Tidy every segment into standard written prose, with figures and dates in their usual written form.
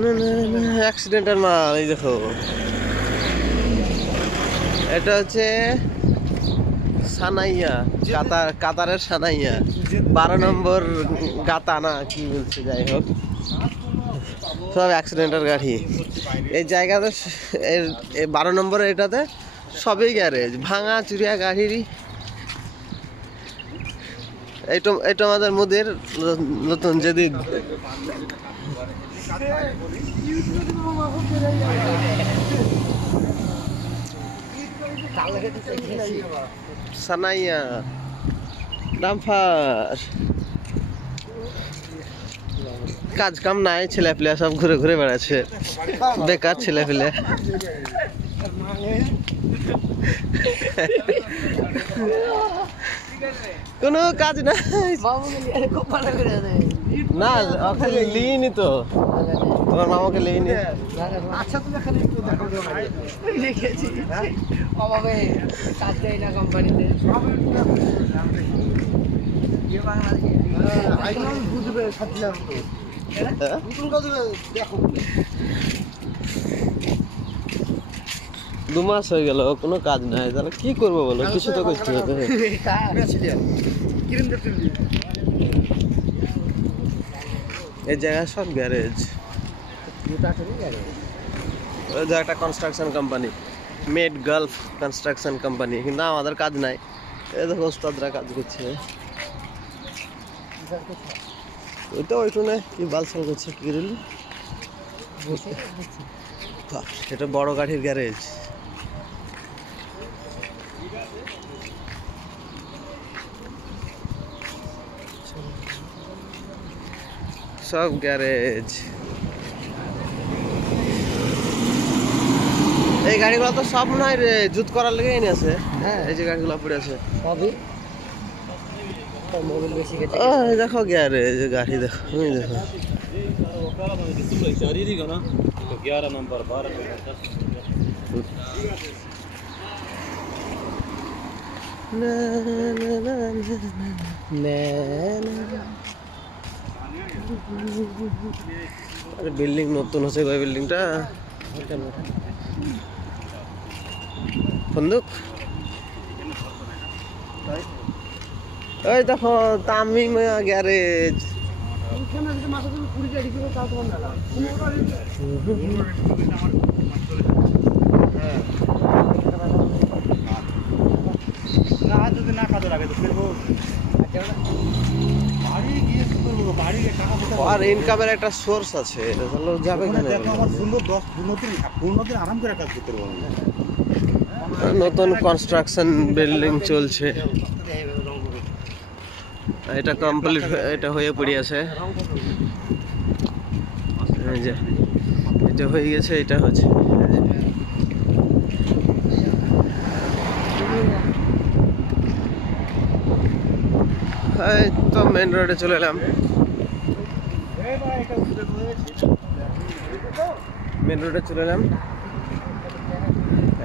না না না, অ্যাক্সিডেন্টাল মাল। এই দেখো, এটা হচ্ছে সানাইয়া, কাতারের সানাইয়া 12 নম্বর গাতা না কি বলছে, যাই হোক সব অ্যাক্সিডেন্টের গাড়ি এই জায়গাতে। 12 নম্বর এটাতে সবই গ্যারেজ, ভাঙা চুরিয়া গাড়িরই। এটা আমাদের মোদের নতুন যেদিন সানাইয়া ডাম্পার। কাজ কাম নাই, ছেলে পেলে সব ঘুরে ঘুরে বেড়াচ্ছে, বেকার ছেলে পেলে। কোনো কাজ নাই না, ওখানে লিইনি তো, তোমার মামাকে লিইনি। আচ্ছা তুমি খালি একটু দেখো লিখেছি অভাবে কাজ দেয় না কোম্পানিতে। বুঝবে দেখো 2 মাস হয়ে গেল, কোনো কাজ নাই, তাহলে কি করবো বলো? কিছু তো করতে হবে। এই জায়গায় সব গ্যারেজ। একটা construction company, made Gulf construction company, কিন্তু আমাদের কাজ নাই। এই দেখো ওস্তাদরা কাজ করছে। ওইটা ওইটুনে কি বালসাল করছে, কি রিল এটা বড় গাড়ির গ্যারেজ। সব গ্যারেজ। এই গাড়িগুলো তো সব মনে হয় জুত করার লেগে এনে আছে। হ্যাঁ, এই যে গাড়িগুলো পড়ে আছে সবই মোবাইল বেশি গেছে। দেখো গ্যারেজ গাড়ি, দেখো তুমি দেখো। 11 नंबर 12 नंबर 10 আরে বিল্ডিং নতুন হচ্ছে, ওই বিল্ডিংটা বন্দুক। ওই দেখো তামিম গ্যারেজ। যদি না কাজে লাগে তো ফিরবো বাড়ি গিয়ে কি করবো, বাড়ি গিয়ে টাকা দিতে আর ইনকামের একটা সোর্স আছে, তাহলে যাবে কেন? দেখো আমার সুন্দর 10-15 দিন আরাম করে কাজ করতে পারবো। নতুন কনস্ট্রাকশন বিল্ডিং চলছে, এটা কমপ্লিট, এটা হয়ে পড়ে আছে। এই যে এটা হয়ে গেছে, এটা হচ্ছে। এই তো মেন রোডে চলে এলাম। মেন রোডে চলে এলাম,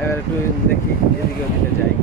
এবার একটু দেখি এদিকে ওদিকে যাই।